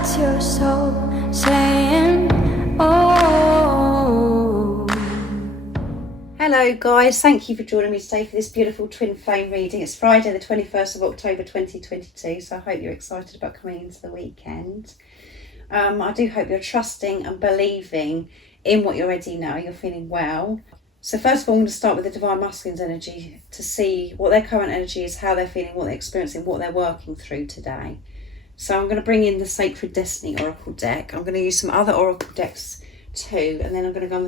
That's your soul saying, oh. Hello guys, thank you for joining me today for this beautiful twin flame reading. It's Friday the 21st of October 2022, so I hope you're excited about coming into the weekend. I do hope you're trusting and believing in what you already know, you're feeling well. So first of all, I'm going to start with the Divine Masculine's energy to see what their current energy is, how they're feeling, what they're experiencing, what they're working through today. So I'm going to bring in the Sacred Destiny Oracle deck. I'm going to use some other Oracle decks too, and then I'm going to go on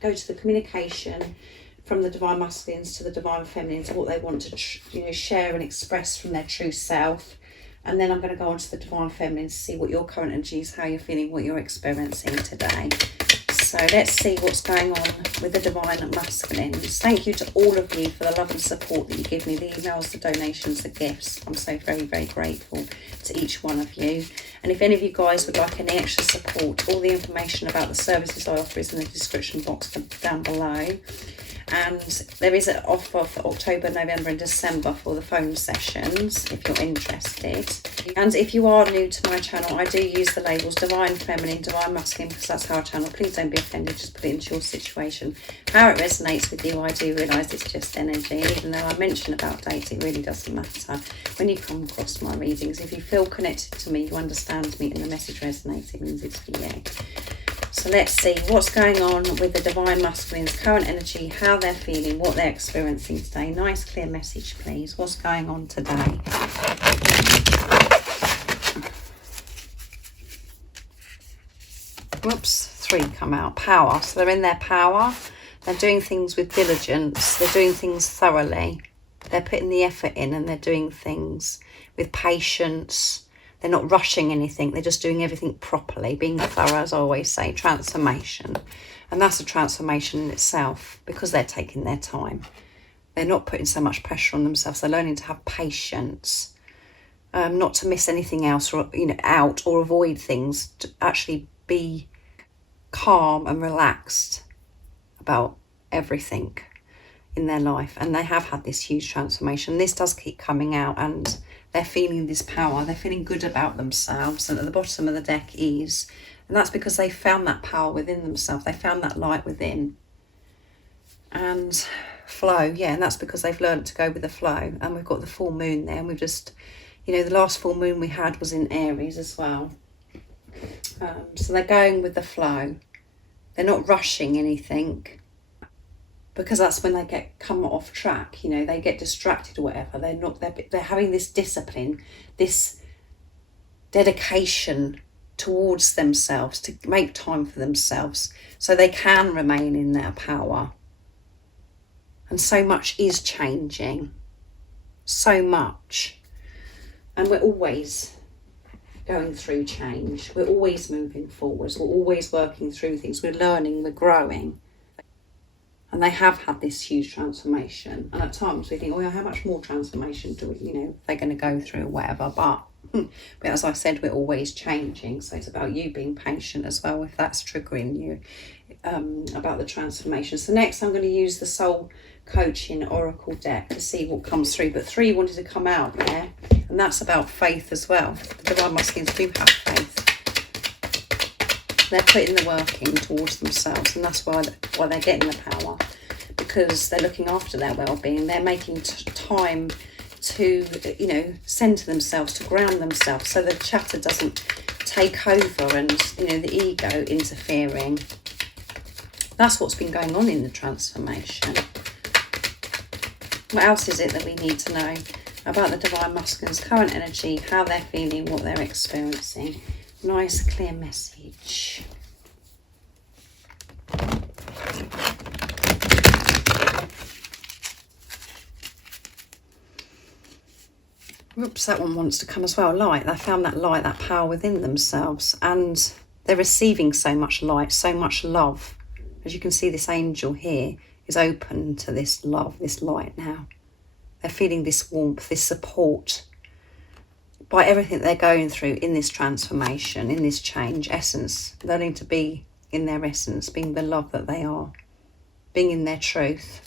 go to the communication from the Divine Masculines to the Divine Feminines, what they want to share and express from their true self. And then I'm going to go on to the Divine Feminines to see what your current energy is, how you're feeling, what you're experiencing today. So let's see what's going on with the Divine Masculines. Thank you to all of you for the love and support that you give me, the emails, the donations, the gifts. I'm so very, very grateful to each one of you. And if any of you guys would like any extra support, all the information about the services I offer is in the description box down below. And there is an offer for October, November and December for the phone sessions if you're interested. And if you are new to my channel, I do use the labels Divine Feminine, Divine Masculine, because that's our channel. Please don't be offended, just put it into your situation. How it resonates with you, I do realise it's just energy. And even though I mention about dates, it really doesn't matter. When you come across my readings, if you feel connected to me, you understand me and the message resonates, it means it's for you. So let's see what's going on with the Divine Masculine's current energy, how they're feeling, what they're experiencing today. Nice clear message, please. What's going on today? Whoops, 3 come out. Power. So they're in their power. They're doing things with diligence. They're doing things thoroughly. They're putting the effort in and they're doing things with patience. They're not rushing anything. They're just doing everything properly, being thorough, as I always say, transformation. And that's a transformation in itself because they're taking their time. They're not putting so much pressure on themselves. They're learning to have patience, not to miss anything else or, out or avoid things, to actually be calm and relaxed about everything in their life. And they have had this huge transformation. This does keep coming out and they're feeling this power. They're feeling good about themselves. And at the bottom of the deck is, and that's because they found that power within themselves. They found that light within. And flow, yeah, and that's because they've learned to go with the flow. And we've got the full moon there. And we've just, the last full moon we had was in Aries as well. So they're going with the flow. They're not rushing anything, because that's when they come off track. They get distracted or whatever. They're having this discipline, this dedication towards themselves to make time for themselves so they can remain in their power. And so much is changing, so much. And we're always going through change. We're always moving forwards. We're always working through things. We're learning, we're growing. And they have had this huge transformation. And at times we think, oh, how much more transformation do they're going to go through or whatever. But as I said, we're always changing. So it's about you being patient as well, if that's triggering you, about the transformation. So next I'm going to use the Soul Coaching Oracle deck to see what comes through. But 3 wanted to come out there. And that's about faith as well. The Divine Masculines do have faith. They're putting the work in towards themselves, and that's why they're getting the power, because they're looking after their well-being. They're making time to, centre themselves, to ground themselves, so the chatter doesn't take over and, the ego interfering. That's what's been going on in the transformation. What else is it that we need to know about the Divine Masculine's current energy, how they're feeling, what they're experiencing? Nice clear message. Oops, that one wants to come as well. Light. They found that light, that power within themselves, and they're receiving so much light, so much love. As you can see, this angel here is open to this love, this light now. They're feeling this warmth, this support by everything they're going through in this transformation, in this change, essence, learning to be in their essence, being the love that they are, being in their truth.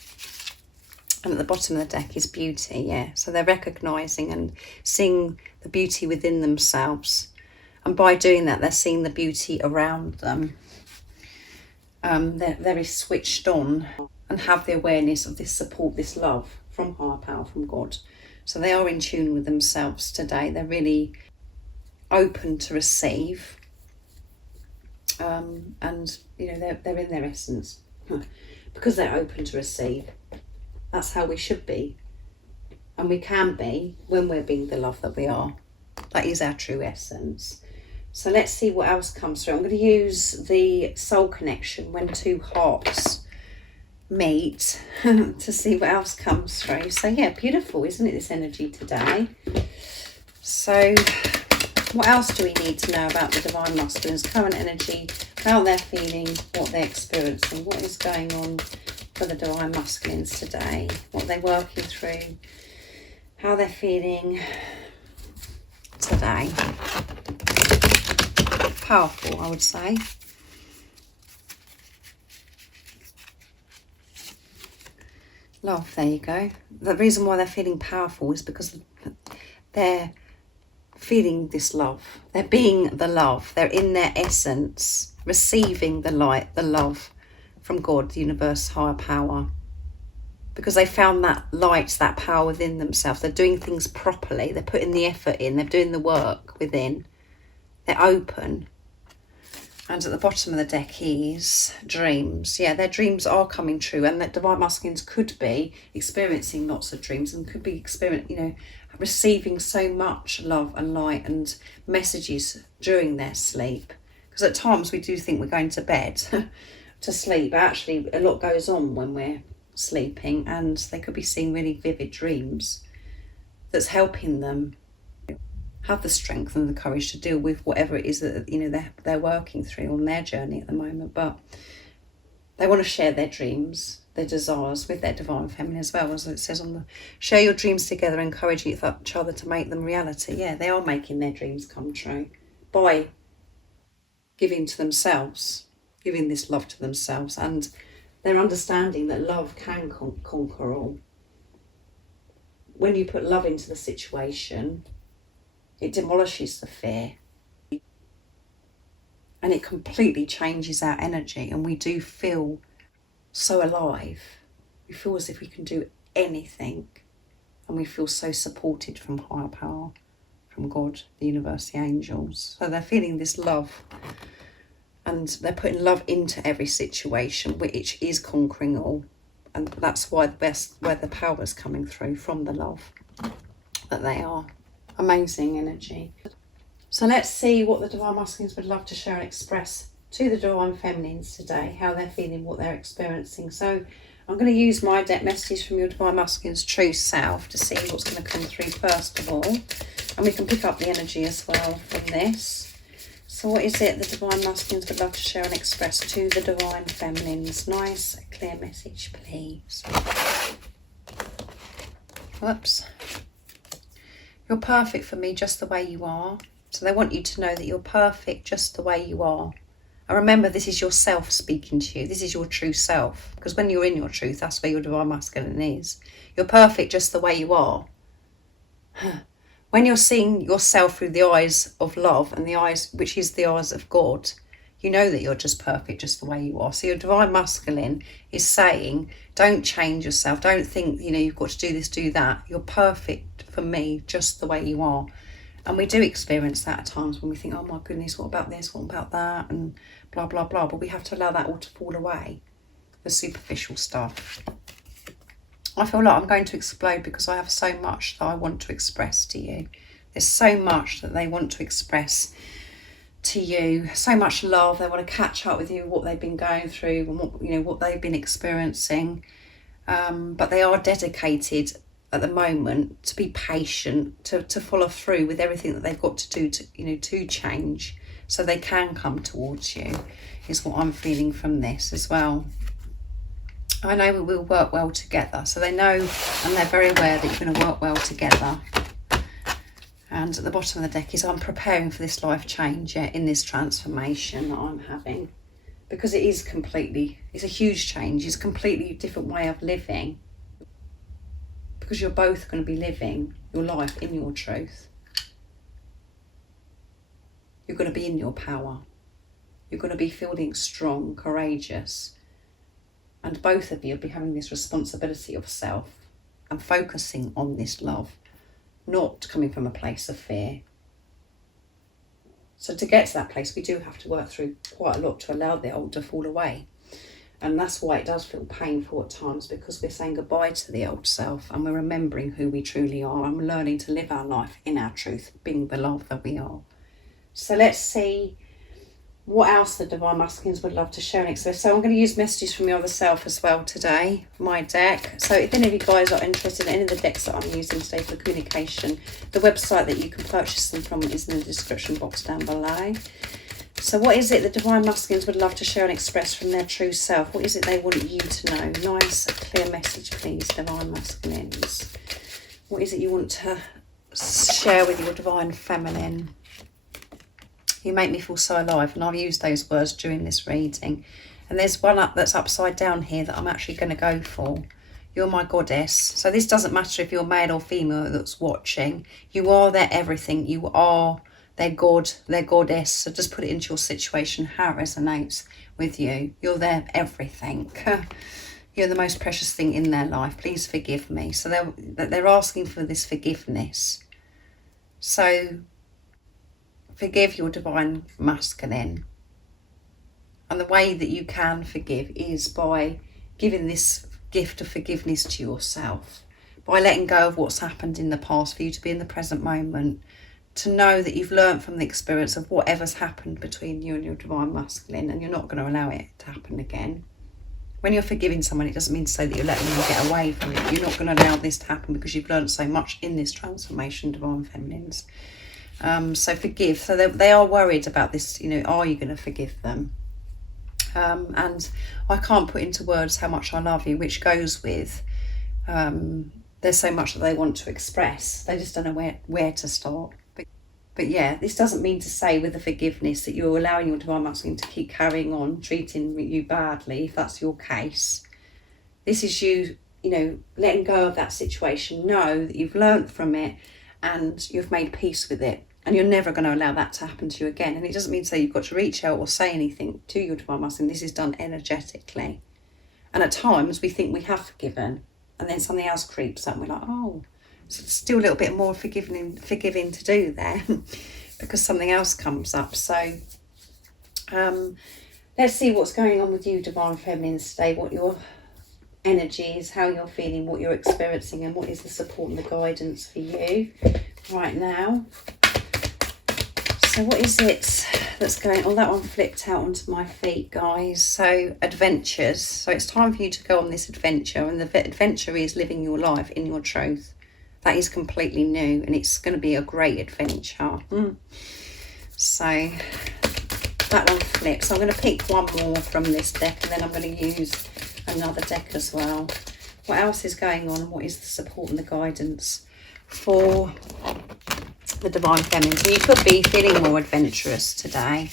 And at the bottom of the deck is beauty, yeah. So they're recognising and seeing the beauty within themselves And by doing that, they're seeing the beauty around them. They're very switched on and have the awareness of this support, this love from higher power, from God. So they are in tune with themselves today. They're really open to receive. And, you know, they're in their essence. Because they're open to receive. That's how we should be. And we can be when we're being the love that we are. That is our true essence. So let's see what else comes through. I'm going to use the soul connection when two hearts meet to see what else comes through. So yeah, beautiful, isn't it, this energy today? So what else do we need to know about the Divine Masculines' current energy, how they're feeling, what they're experiencing, what is going on for the Divine Masculines today, what they're working through, how they're feeling today. Powerful, I would say. Love, there you go. The reason why they're feeling powerful is because they're feeling this love. They're being the love. They're in their essence, receiving the light, the love from God, the universe, higher power. Because they found that light, that power within themselves. They're doing things properly. They're putting the effort in. They're doing the work within. They're open. And at the bottom of the deck is dreams. Yeah, their dreams are coming true, and that Divine Masculines could be experiencing lots of dreams and could be receiving so much love and light and messages during their sleep. Because at times we do think we're going to bed to sleep, but actually a lot goes on when we're sleeping, and they could be seeing really vivid dreams that's helping them have the strength and the courage to deal with whatever it is that, you know, they're working through on their journey at the moment. But they want to share their dreams, their desires with their Divine Feminine as well, as it says on the share your dreams together, encouraging each other to make them reality. Yeah, they are making their dreams come true by giving to themselves, giving this love to themselves, and they're understanding that love can conquer all. When you put love into the situation, it demolishes the fear, and it completely changes our energy, and we do feel so alive. We feel as if we can do anything, and we feel so supported from higher power, from God, the universe, the angels. So they're feeling this love, and they're putting love into every situation, which is conquering all. And that's why where the power is coming through, from the love that they are. Amazing energy. So let's see what the Divine Masculines would love to share and express to the Divine Feminines today, how they're feeling, what they're experiencing. So I'm going to use my deck messages from your Divine Masculine's true self to see what's going to come through first of all. And we can pick up the energy as well from this. So what is it the Divine Masculines would love to share and express to the Divine Feminines? Nice, clear message, please. Whoops. You're perfect for me just the way you are. So they want you to know that you're perfect just the way you are. And remember, this is yourself speaking to you. This is your true self. Because when you're in your truth, that's where your Divine Masculine is. You're perfect just the way you are. When you're seeing yourself through the eyes of love, and the eyes, which is the eyes of God, you know that you're just perfect just the way you are. So your Divine Masculine is saying, don't change yourself. Don't think, you know, you've got to do this, do that. You're perfect for me just the way you are. And we do experience that at times when we think, oh my goodness, what about this, what about that, and blah, blah, blah. But we have to allow that all to fall away, the superficial stuff. I feel like I'm going to explode because I have so much that I want to express to you. There's so much that they want to express to you, so much love. They want to catch up with you, what they've been going through, and what, you know, what they've been experiencing. But they are dedicated at the moment to be patient, to follow through with everything that they've got to do to, you know, to change, so they can come towards you, is what I'm feeling from this as well. I know we will work well together, so they know, and they're very aware that you're going to work well together. And at the bottom of the deck is, I'm preparing for this life change, yeah, in this transformation that I'm having, because it is completely, it's a huge change. It's a completely different way of living, because you're both going to be living your life in your truth. You're going to be in your power. You're going to be feeling strong, courageous. And both of you will be having this responsibility of self and focusing on this love, not coming from a place of fear. So to get to that place, we do have to work through quite a lot to allow the old to fall away. And that's why it does feel painful at times, because we're saying goodbye to the old self and we're remembering who we truly are and we're learning to live our life in our truth, being the love that we are. So let's see what else the Divine Masculines would love to share and express. So I'm going to use messages from your other self as well today, my deck. So if any of you guys are interested in any of the decks that I'm using today for communication, the website that you can purchase them from is in the description box down below. So what is it the Divine Masculines would love to share and express from their true self? What is it they want you to know? Nice, clear message, please, Divine Masculines. What is it you want to share with your Divine Feminine? You make me feel so alive, and I've used those words during this reading. And there's one up that's upside down here that I'm actually going to go for. You're my goddess. So this doesn't matter if you're male or female that's watching. You are their everything. You are their god, their goddess. So just put it into your situation, how it resonates with you. You're their everything. You're the most precious thing in their life. Please forgive me. So they're asking for this forgiveness. So forgive your Divine Masculine. And the way that you can forgive is by giving this gift of forgiveness to yourself, by letting go of what's happened in the past, for you to be in the present moment, to know that you've learned from the experience of whatever's happened between you and your Divine Masculine, and you're not going to allow it to happen again. When you're forgiving someone, it doesn't mean to say that you're letting them get away from it. You're not going to allow this to happen because you've learned so much in this transformation, Divine Feminines. So forgive. So they are worried about this, are you going to forgive them? And I can't put into words how much I love you, which goes with there's so much that they want to express. They just don't know where to start. But yeah, this doesn't mean to say with the forgiveness that you're allowing your Divine Masculine to keep carrying on treating you badly, if that's your case. This is you, letting go of that situation. Know that you've learnt from it and you've made peace with it. And you're never going to allow that to happen to you again. And it doesn't mean to say you've got to reach out or say anything to your Divine Masculine. This is done energetically. And at times we think we have forgiven, and then something else creeps up and we're like, oh, so still a little bit more forgiving to do there because something else comes up. So let's see what's going on with you, Divine Feminines, today, what your energy is, how you're feeling, what you're experiencing, and what is the support and the guidance for you right now. So what is it that's going on? That one flipped out onto my feet, guys. So adventures. So it's time for you to go on this adventure, and the adventure is living your life in your truth. That is completely new, and it's going to be a great adventure. So that one flips. So I'm going to pick one more from this deck, and then I'm going to use another deck as well. What else is going on? What is the support and the guidance for the Divine Feminine? So you could be feeling more adventurous today,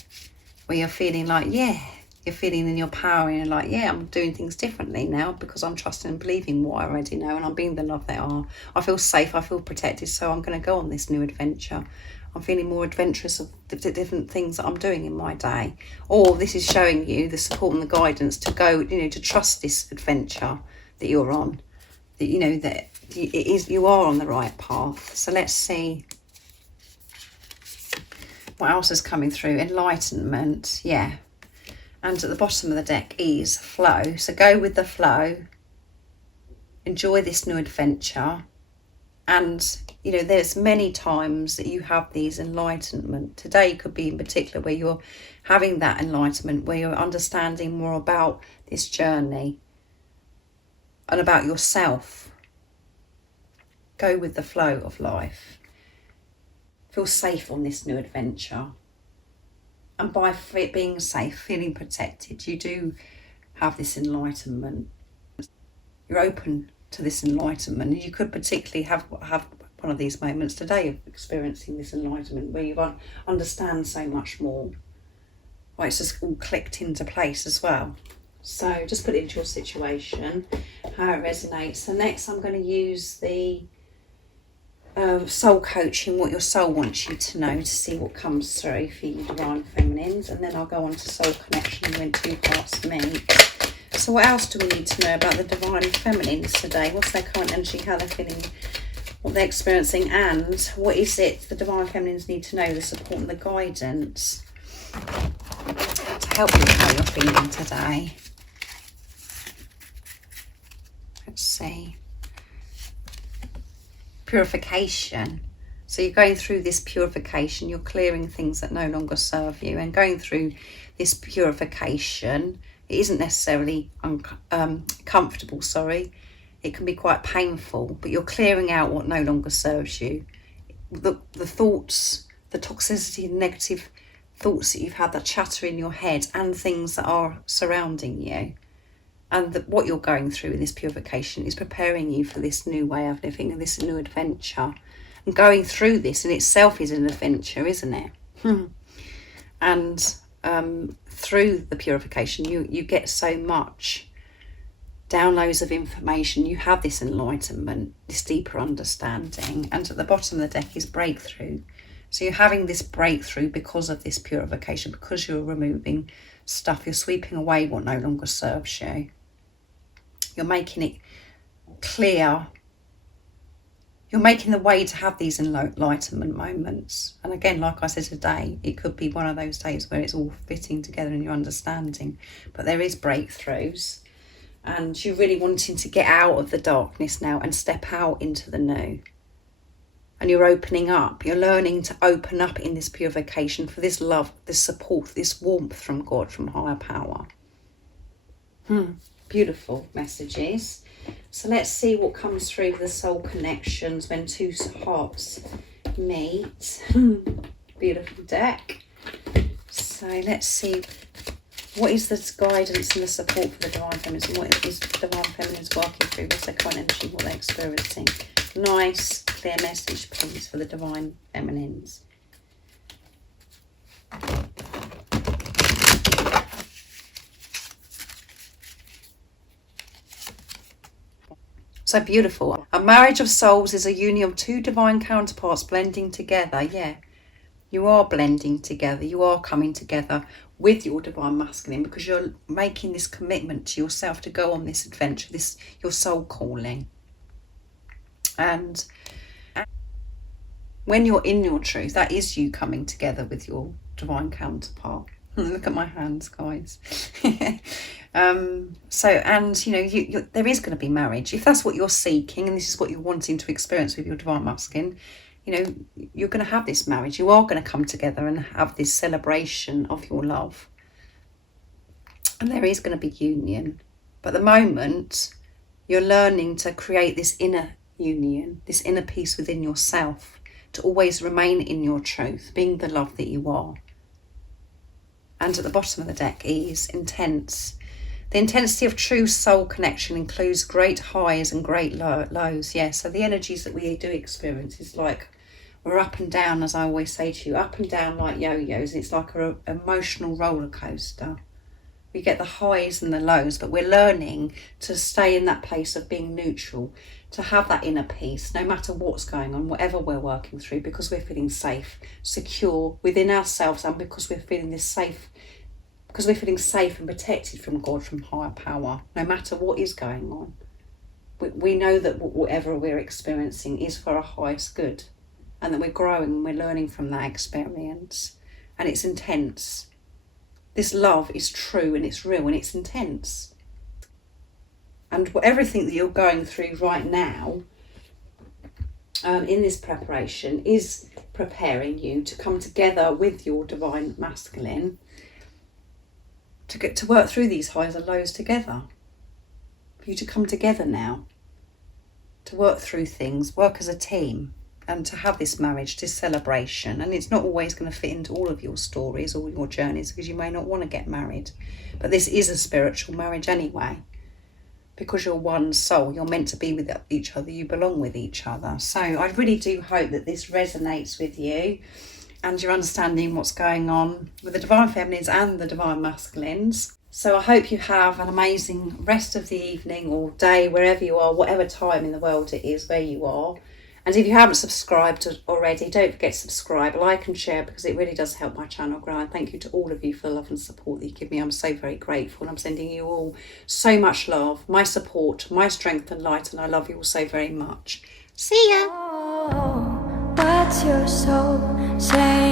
where you're feeling like, you're feeling in your power, and you're like, I'm doing things differently now because I'm trusting and believing what I already know, and I'm being the love they are. I feel safe, I feel protected, so I'm going to go on this new adventure. I'm feeling more adventurous of the different things that I'm doing in my day. Or this is showing you the support and the guidance to go, to trust this adventure that you're on. That, that you are on the right path. So let's see what else is coming through. Enlightenment, and at the bottom of the deck is flow. So go with the flow, enjoy this new adventure. And there's many times that you have these enlightenment. Today could be in particular where you're having that enlightenment, where you're understanding more about this journey and about yourself. Go with the flow of life. Feel safe on this new adventure. And by being safe, feeling protected, you do have this enlightenment. You're open to this enlightenment. And you could particularly have one of these moments today of experiencing this enlightenment where you understand so much more. Well, it's just all clicked into place as well. So just put it into your situation, how it resonates. So next I'm going to use the soul coaching, what your soul wants you to know, to see what comes through for you divine feminines, and then I'll go on to soul connection when two parts meet. So what else do we need to know about the divine feminines today? What's their current energy, how they're feeling, what they're experiencing, and what is it the divine feminines need to know, the support and the guidance to help you with how you're feeling today. Let's see. Purification. So you're going through this purification, you're clearing things that no longer serve you, and going through this purification, it isn't necessarily comfortable, it can be quite painful, but you're clearing out what no longer serves you. The thoughts, the toxicity, negative thoughts that you've had that chatter in your head, and things that are surrounding you. And what you're going through in this purification is preparing you for this new way of living and this new adventure. And going through this in itself is an adventure, isn't it? And through the purification, you get so much downloads of information. You have this enlightenment, this deeper understanding. And at the bottom of the deck is breakthrough. So you're having this breakthrough because of this purification, because you're removing stuff. You're sweeping away what no longer serves you. You're making it clear. You're making the way to have these enlightenment moments. And again, like I said today, it could be one of those days where it's all fitting together and you're understanding. But there is breakthroughs. And you're really wanting to get out of the darkness now and step out into the new. And you're opening up. You're learning to open up in this purification for this love, this support, this warmth from God, from higher power. Beautiful messages. So let's see what comes through the soul connections when two hearts meet. Beautiful deck. So let's see, what is the guidance and the support for the divine feminines, and what is the divine feminines working through? What's their current energy, what they're experiencing? Nice, clear message, please, for the divine feminines. So beautiful. A marriage of souls is a union of two divine counterparts blending together. Yeah, you are blending together. You are coming together with your divine masculine, because you're making this commitment to yourself to go on this adventure, this your soul calling. And when you're in your truth, that is you coming together with your divine counterpart. Look at my hands, guys. And you know, there is going to be marriage if that's what you're seeking, and this is what you're wanting to experience with your divine masculine. You know, you're going to have this marriage. You are going to come together and have this celebration of your love, and there is going to be union. But at the moment, you're learning to create this inner union, this inner peace within yourself, to always remain in your truth, being the love that you are. And at the bottom of the deck is intense. The intensity of true soul connection includes great highs and great lows. Yeah, so the energies that we do experience is like we're up and down, as I always say to you, up and down like yo-yos. It's like an emotional roller coaster. We get the highs and the lows, but we're learning to stay in that place of being neutral, to have that inner peace, no matter what's going on, whatever we're working through, because we're feeling safe, secure within ourselves, and because we're feeling safe and protected from God, from higher power, no matter what is going on. We know that whatever we're experiencing is for our highest good, and that we're growing and we're learning from that experience, and it's intense. This love is true and it's real and it's intense. And everything that you're going through right now in this preparation is preparing you to come together with your divine masculine to get to work through these highs and lows together. For you to come together now, to work through things, work as a team, and to have this marriage, this celebration. And it's not always going to fit into all of your stories, all your journeys, because you may not want to get married. But this is a spiritual marriage anyway. Because you're one soul, you're meant to be with each other, you belong with each other. So I really do hope that this resonates with you and you're understanding what's going on with the divine feminines and the divine masculines. So I hope you have an amazing rest of the evening or day, wherever you are, whatever time in the world it is where you are. And if you haven't subscribed already, don't forget to subscribe, like and share, because it really does help my channel grow. And thank you to all of you for the love and support that you give me. I'm so very grateful. I'm sending you all so much love, my support, my strength and light, and I love you all so very much. See ya! Oh, what's your soul saying?